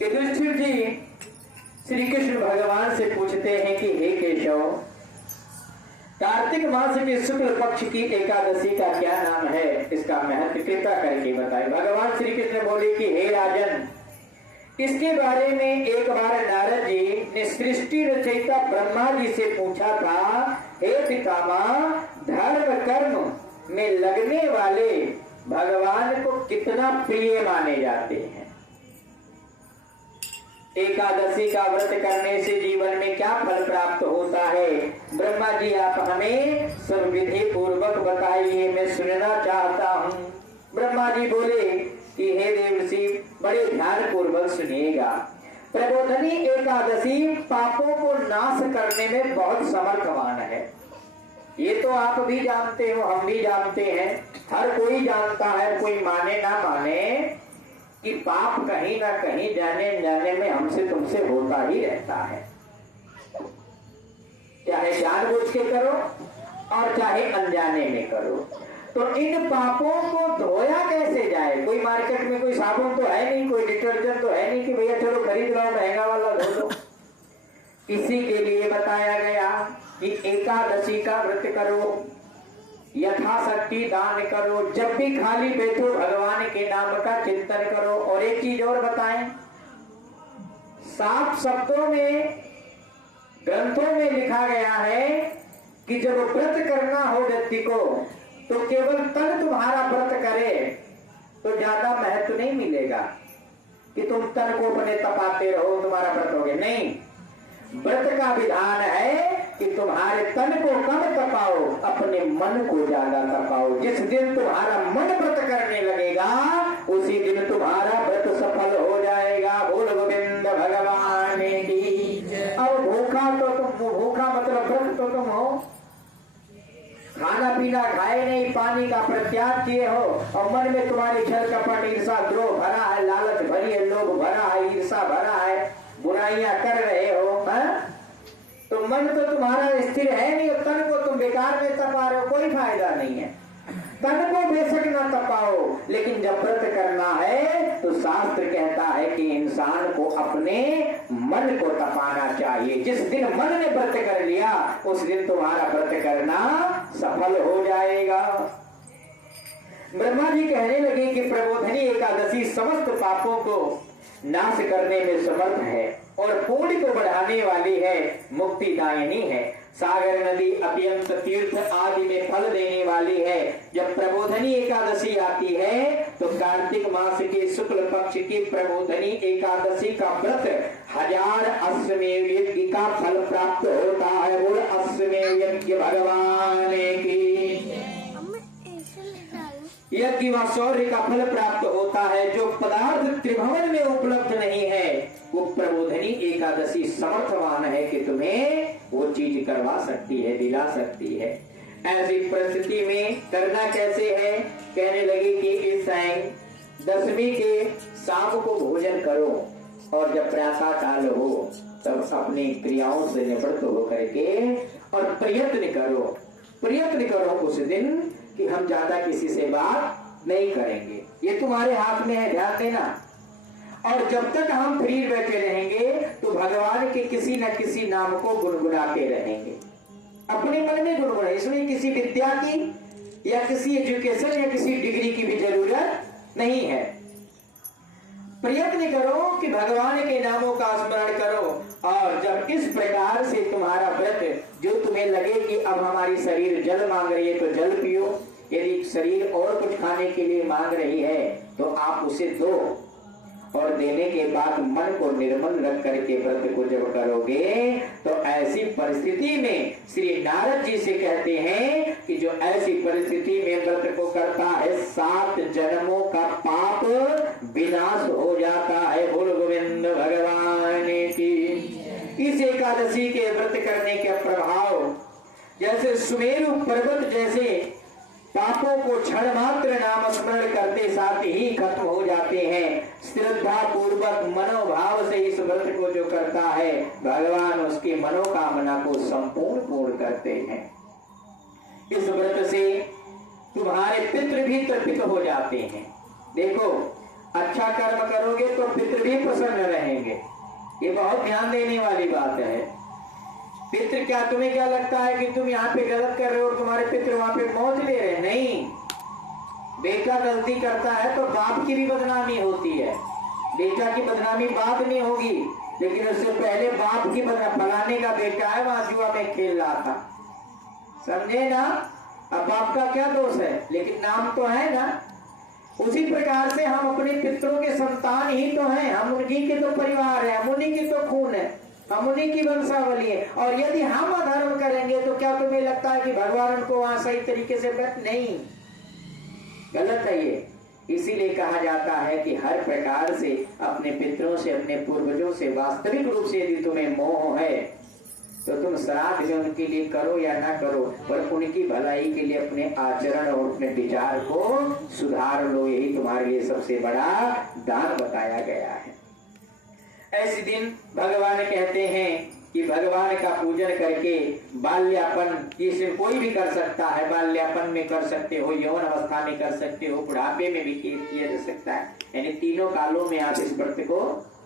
युधिष्ठिर जी श्री कृष्ण भगवान से पूछते हैं कि हे केशव, कार्तिक मास के शुक्ल पक्ष की एकादशी का क्या नाम है, इसका महत्व कृपा करके बताए। भगवान श्री कृष्ण बोले कि हे राजन, इसके बारे में एक बार नारद जी ने सृष्टि रचयिता ब्रह्मा जी से पूछा था, हे पितामह, धर्म कर्म में लगने वाले भगवान को कितना प्रिय माने जाते हैं। एकादशी का व्रत करने से जीवन में क्या फल प्राप्त होता है, ब्रह्मा जी आप हमें सब विधि पूर्वक बताइए, मैं सुनना चाहता हूँ। ब्रह्मा जी बोले कि हे देवर्षि, बड़े ध्यान पूर्वक सुनिएगा। प्रबोधनी एकादशी पापों को नाश करने में बहुत समर्थवान है। ये तो आप भी जानते हो, हम भी जानते हैं, हर कोई जानता है, कोई माने ना माने कि पाप कहीं ना कहीं जाने जाने में हमसे तुमसे होता ही रहता है, चाहे जानबूझ के करो और चाहे अनजाने में करो। तो इन पापों को धोया कैसे जाए? कोई मार्केट में कोई साबुन तो है नहीं, कोई डिटर्जेंट तो है नहीं कि भैया चलो खरीद लो महंगा वाला धो दो। इसी के लिए बताया गया कि एकादशी का व्रत करो, यथाशक्ति दान करो, जब भी खाली बैठो भगवान के नाम का चिंतन करो। और एक चीज और बताएं, साफ शब्दों में ग्रंथों में लिखा गया है कि जब व्रत करना हो व्यक्ति को तो केवल तन तुम्हारा व्रत करे तो ज्यादा महत्व नहीं मिलेगा कि तुम तन को अपने तपाते रहो तुम्हारा व्रत हो गया। नहीं, व्रत का विधान है कि तुम्हारे तन को कम तपाओ, अपने मन को ज्यादा तपाओ। जिस दिन तुम्हारा मन व्रत करने लगेगा उसी दिन तुम्हारा व्रत सफल हो जाएगा। बोल गोविंद भगवान की। अब भूखा तो तुम, भूखा मतलब व्रत तो तुम हो, खाना पीना खाए नहीं, पानी का प्रत्याग किए हो और मन में तुम्हारी छल कपट ईर्षा द्रोह भरा है, लालच भरी है, लोभ भरा है, ईर्षा भरा है, बुराइयां कर रहे हो, तो मन तो तुम्हारा स्थिर है नहीं, तन को तुम बेकार में तपा रहे हो, कोई फायदा नहीं है। तन को बेशक न तपाओ, लेकिन जब व्रत करना है तो शास्त्र कहता है कि इंसान को अपने मन को तपाना चाहिए। जिस दिन मन ने व्रत कर लिया उस दिन तुम्हारा व्रत करना सफल हो जाएगा। ब्रह्मा जी कहने लगे कि प्रबोधनी एकादशी समस्त पापों को नाश करने में समर्थ है और पुण्य को बढ़ाने वाली है, मुक्तिदायिनी है। सागर नदी अत्यंत तीर्थ आदि में फल देने वाली है। जब प्रबोधनी एकादशी आती है तो कार्तिक मास के शुक्ल पक्ष की प्रबोधनी एकादशी का व्रत 1000 अश्वमेध यज्ञ का फल प्राप्त होता है। बोल अश्वमेध यज्ञ भगवान की। यज्ञ व शौर्य का फल प्राप्त होता है। जो पदार्थ त्रिभुवन में उपलब्ध नहीं है वो प्रबोधनी एकादशी समर्थवान है कि तुम्हें वो चीज करवा सकती है, दिला सकती है। ऐसी परिस्थिति में करना कैसे है? कहने लगे कि इस दशमी के शाम को भोजन करो और जब प्रातः काल हो तब अपनी क्रियाओं से निवृत्त होकर के और प्रयत्न करो उस दिन कि हम ज्यादा किसी से बात नहीं करेंगे। ये तुम्हारे हाथ में है, ध्यान देना। और जब तक हम फ्री बैठे रहेंगे तो भगवान के किसी न किसी नाम को गुनगुनाते रहेंगे, अपने मन में गुनगुनाए। इसमें किसी विद्या की या किसी एजुकेशन या किसी डिग्री की भी जरूरत नहीं है। प्रयत्न करो कि भगवान के नामों का स्मरण करो। और जब इस प्रकार से तुम्हारा व्रत, जो तुम्हें लगे कि अब हमारी शरीर जल मांग रही है तो जल पियो, यदि शरीर और कुछ खाने के लिए मांग रही है तो आप उसे दो। और देने के बाद मन को निर्मल रख करके व्रत को जब करोगे तो ऐसी परिस्थिति में श्री नारद जी से कहते हैं कि जो ऐसी परिस्थिति में व्रत को करता है 7 जन्मों का पाप विनाश हो जाता है। बोल गोविंद भगवान की। इस एकादशी के व्रत करने के प्रभाव जैसे सुमेरु पर्वत जैसे पापों को क्षण मात्र नाम स्मरण करते साथ ही खत्म हो जाते हैं। श्रद्धा पूर्वक मनोभाव से इस व्रत को जो करता है भगवान उसकी मनोकामना को संपूर्ण पूर्ण करते हैं। इस व्रत से तुम्हारे पितृ भी तर्पित हो जाते हैं। देखो, अच्छा कर्म करोगे तो पितृ भी प्रसन्न रहेंगे। ये बहुत ध्यान देने वाली बात है। पितृ क्या, तुम्हें क्या लगता है कि तुम यहाँ पे गलत कर रहे हो और तुम्हारे पितृ वहां पे मौज ले रहे हैं? नहीं, बेटा गलती करता है तो बाप की भी बदनामी होती है। बेटा की बदनामी बाद में होगी, लेकिन उससे पहले बाप की बदनामी। फलाने का बेटा है वहां जुआ में खेल रहा था, समझे ना? अब बाप का क्या दोष है, लेकिन नाम तो है ना। उसी प्रकार से हम अपने पितरों के संतान ही तो हैं, हम उन्हीं के तो परिवार है, हम उन्हीं के तो खून है, हम उन्हीं की वंशावली है। और यदि हम अधर्म करेंगे तो क्या तुम्हें लगता है कि भगवान उनको वहां सही तरीके से नहीं, गलत है ये। इसीलिए कहा जाता है कि हर प्रकार से अपने पितरों से, अपने पूर्वजों से वास्तविक रूप से यदि तुम्हें मोह है तो तुम श्राद्ध जो उनके लिए करो या ना करो, पर उनकी भलाई के लिए अपने आचरण और अपने विचार को सुधार लो। यही तुम्हारे लिए सबसे बड़ा दान बताया गया है। ऐसे दिन भगवान कहते हैं कि भगवान का पूजन करके बाल्यापन, जिसे कोई भी कर सकता है, बाल्यापन में कर सकते हो, यौन अवस्था में कर सकते हो, बुढ़ापे में भी किया जा सकता है, यानी तीनों कालों में आप इस व्रत को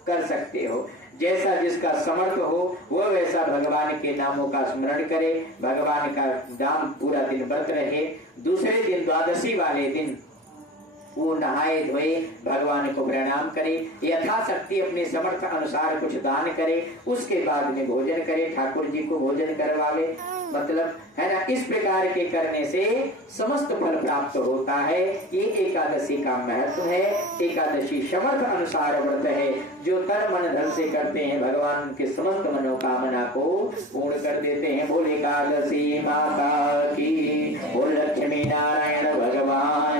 कर सकते हो। जैसा जिसका समर्थ हो वह वैसा भगवान के नामों का स्मरण करे, भगवान का नाम पूरा दिन व्रत रहे। दूसरे दिन द्वादशी वाले दिन वो नहाए धोए, भगवान को प्रणाम करे, यथाशक्ति अपने समर्थ अनुसार कुछ दान करे, उसके बाद में भोजन करे, ठाकुर जी को भोजन करवावे, मतलब है ना। इस प्रकार के करने से समस्त फल प्राप्त होता है। ये एकादशी का महत्व है। एकादशी समर्थ अनुसार व्रत है, जो तन मन धन से करते हैं भगवान के समस्त मनोकामना को पूर्ण कर देते हैं। बोल एकादशी माता की, बोल लक्ष्मी नारायण भगवान